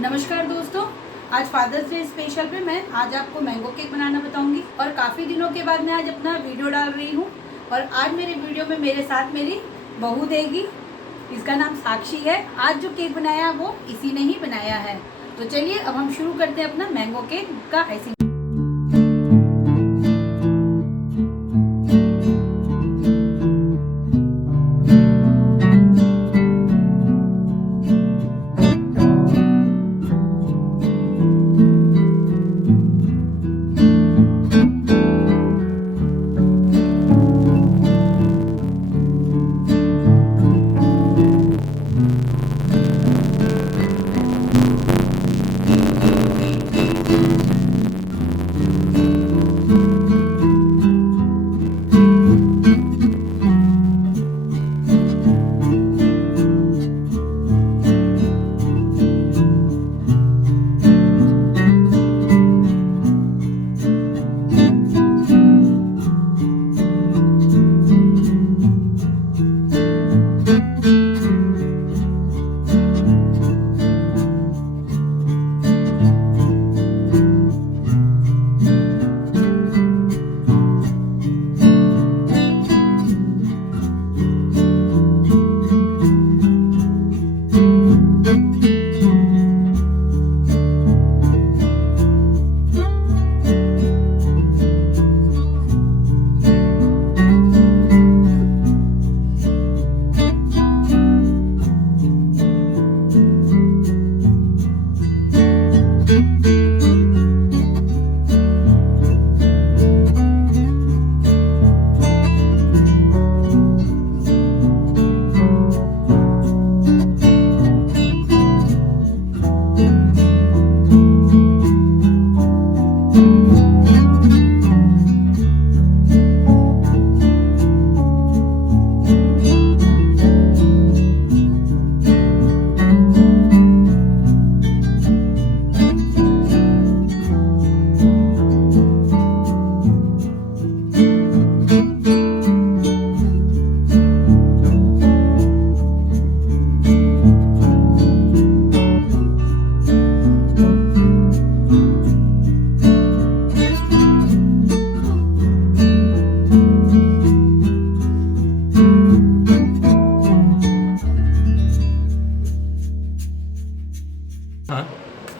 नमस्कार दोस्तों, आज फादर्स डे स्पेशल पे मैं आज आपको मैंगो केक बनाना बताऊंगी। और काफ़ी दिनों के बाद मैं आज अपना वीडियो डाल रही हूँ। और आज मेरे वीडियो में मेरे साथ मेरी बहू देगी, इसका नाम साक्षी है। आज जो केक बनाया वो इसी ने ही बनाया है। तो चलिए अब हम शुरू करते हैं अपना मैंगो केक का आइसिंग।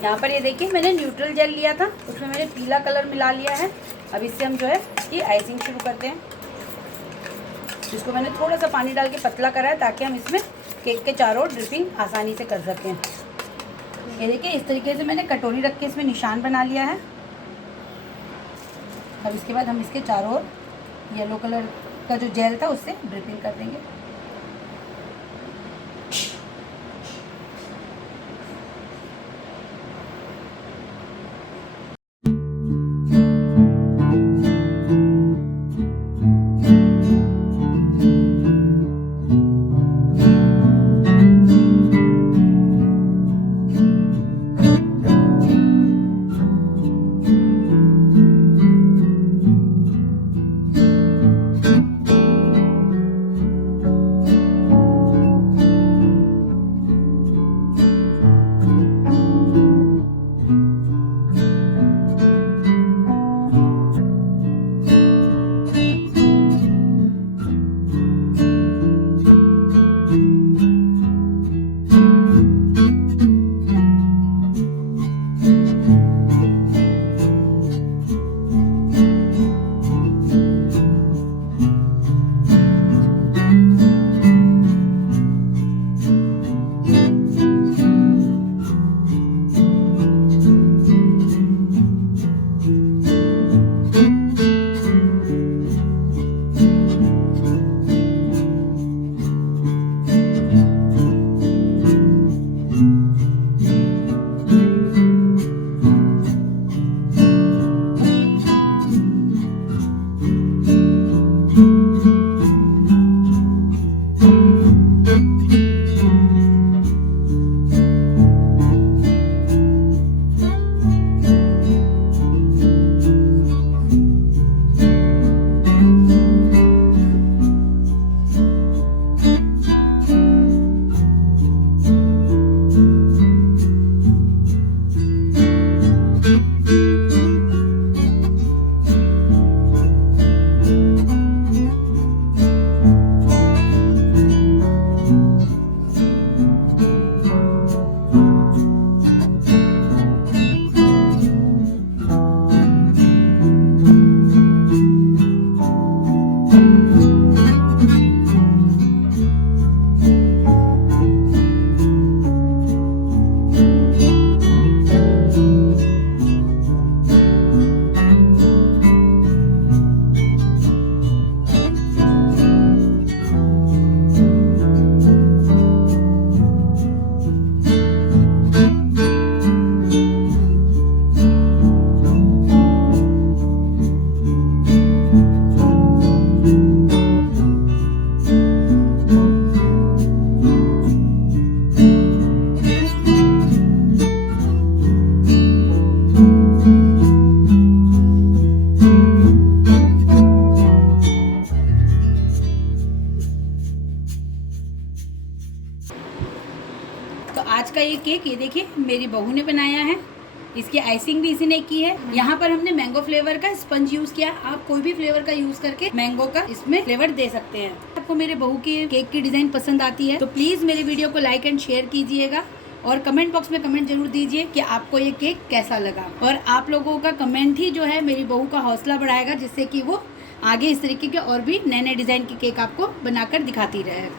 यहाँ पर ये देखिए, मैंने न्यूट्रल जेल लिया था, उसमें मैंने पीला कलर मिला लिया है। अब इससे हम जो है ये आइसिंग शुरू करते हैं। इसको मैंने थोड़ा सा पानी डाल के पतला करा है ताकि हम इसमें केक के चारों ओर ड्रिपिंग आसानी से कर सकें। ये देखिए, इस तरीके से मैंने कटोरी रख के इसमें निशान बना लिया है। अब इसके बाद हम इसके चारों ओर येलो कलर का जो जेल था उससे ड्रिपिंग कर देंगे। तो आज का ये केक ये देखिए मेरी बहू ने बनाया है, इसकी आइसिंग भी इसी ने की है। यहाँ पर हमने मैंगो फ्लेवर का स्पंज यूज किया। आप कोई भी फ्लेवर का यूज करके मैंगो का इसमें फ्लेवर दे सकते हैं। आपको मेरे बहू की केक की डिजाइन पसंद आती है तो प्लीज मेरे वीडियो को लाइक एंड शेयर कीजिएगा और कमेंट बॉक्स में कमेंट जरूर दीजिए कि आपको ये केक कैसा लगा। और आप लोगों का कमेंट ही जो है मेरी बहू का हौसला बढ़ाएगा, जिससे कि वो आगे इस तरीके के और भी नए नए डिजाइन के केक आपको बनाकर दिखाती रहे।